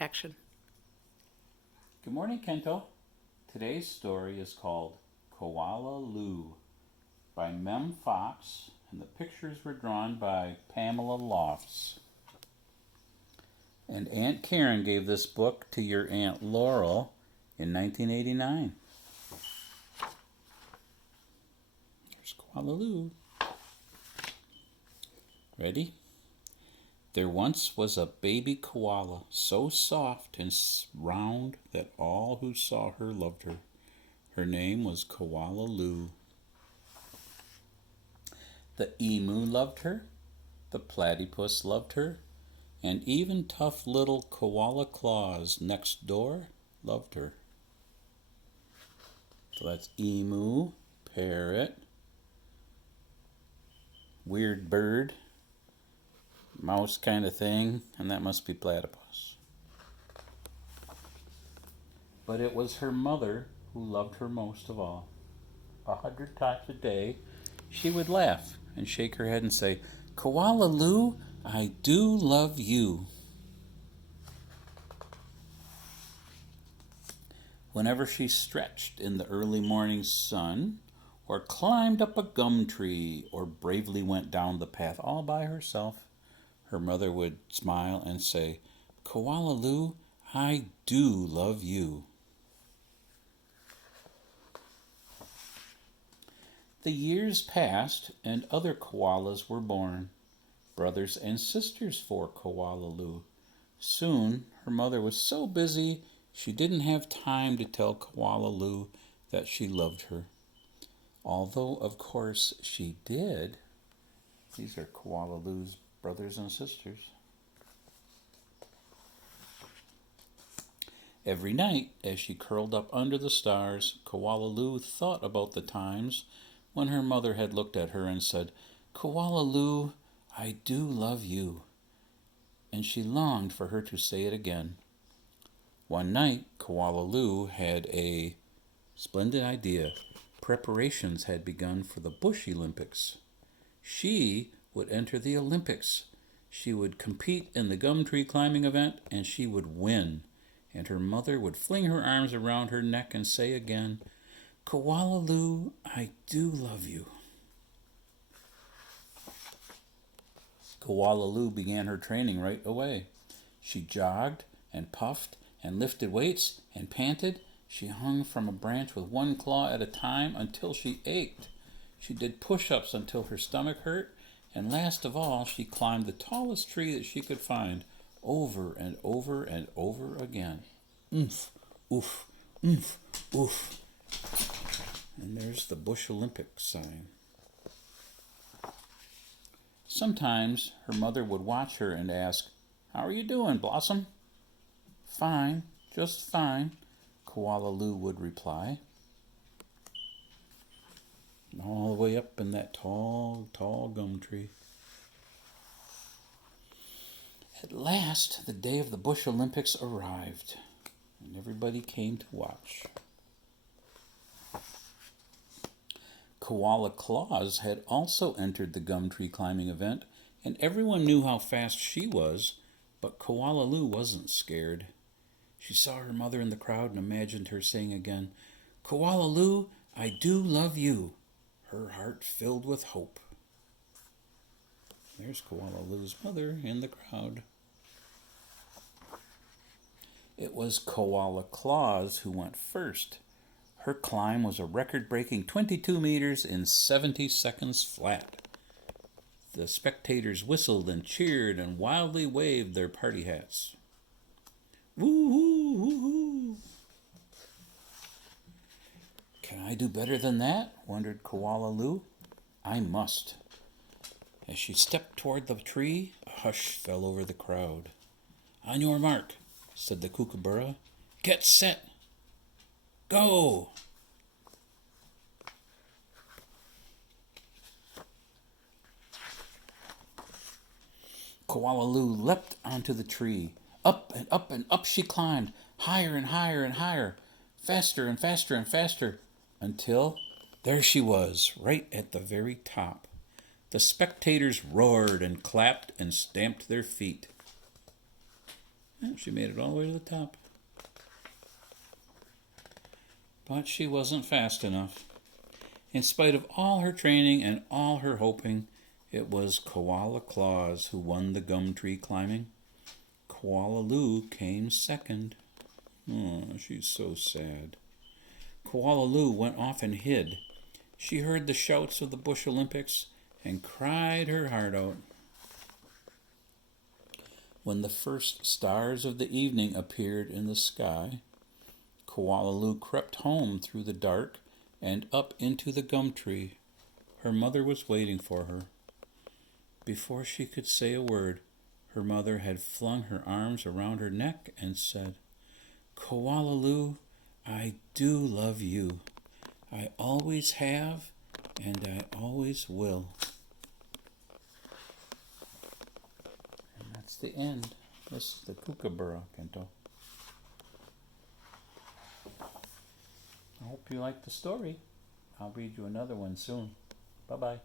Action. Good morning, Kento. Today's story is called Koala Lou by Mem Fox, and the pictures were drawn by Pamela Lofts. And Aunt Karen gave this book to your Aunt Laurel in 1989. There's Koala Lou. Ready? There once was a baby koala, so soft and round that all who saw her loved her. Her name was Koala Lou. The emu loved her, the platypus loved her, and even tough little Koala Claus next door loved her. So that's emu, parrot, weird bird, mouse kind of thing, and that must be platypus. But it was her mother who loved her most of all. 100 times a day, she would laugh and shake her head and say, "Koala Lou, I do love you." Whenever she stretched in the early morning sun, or climbed up a gum tree, or bravely went down the path all by herself, her mother would smile and say, "Koala Lou, I do love you." The years passed, and other koalas were born, brothers and sisters for Koala Lou. Soon, her mother was so busy she didn't have time to tell Koala Lou that she loved her. Although, of course, she did. These are Koala Lou's brothers and sisters. Every night, as she curled up under the stars, Koala Lou thought about the times when her mother had looked at her and said, "Koala Lou, I do love you." And she longed for her to say it again. One night, Koala Lou had a splendid idea. Preparations had begun for the Bush Olympics. She would enter the Olympics. She would compete in the gum tree climbing event, and she would win. And her mother would fling her arms around her neck and say again, "Koala Lou, I do love you." Koala Lou began her training right away. She jogged and puffed and lifted weights and panted. She hung from a branch with one claw at a time until she ached. She did push-ups until her stomach hurt, and last of all, she climbed the tallest tree that she could find, over and over and over again. Oomph, oof, oomph, oof. And there's the Bush Olympics sign. Sometimes her mother would watch her and ask, "How are you doing, Blossom?" "Fine, just fine," Koala Lou would reply. All the way up in that tall, tall gum tree. At last, the day of the Bush Olympics arrived, and everybody came to watch. Koala Claus had also entered the gum tree climbing event, and everyone knew how fast she was, but Koala Lou wasn't scared. She saw her mother in the crowd and imagined her saying again, "Koala Lou, I do love you." Her heart filled with hope. There's Koala Lou's mother in the crowd. It was Koala Claus who went first. Her climb was a record-breaking 22 meters in 70 seconds flat. The spectators whistled and cheered and wildly waved their party hats. Woo-hoo, woo-hoo. "Can I do better than that?" wondered Koala Lou. "I must." As she stepped toward the tree, a hush fell over the crowd. "On your mark," said the kookaburra. "Get set. Go!" Koala Lou leapt onto the tree. Up and up and up she climbed, higher and higher and higher, faster and faster and faster, until there she was, right at the very top. The spectators roared and clapped and stamped their feet. Oh, she made it all the way to the top. But she wasn't fast enough. In spite of all her training and all her hoping, it was Koala Claus who won the gum tree climbing. Koala Lou came second. Oh, she's so sad. Koala Lou went off and hid. She heard the shouts of the Bush Olympics and cried her heart out. When the first stars of the evening appeared in the sky, Koala Lou crept home through the dark and up into the gum tree. Her mother was waiting for her. Before she could say a word, her mother had flung her arms around her neck and said, "Koala Lou, I do love you. I always have, and I always will." And that's the end. This is the Kookaburra, Kento. I hope you liked the story. I'll read you another one soon. Bye-bye.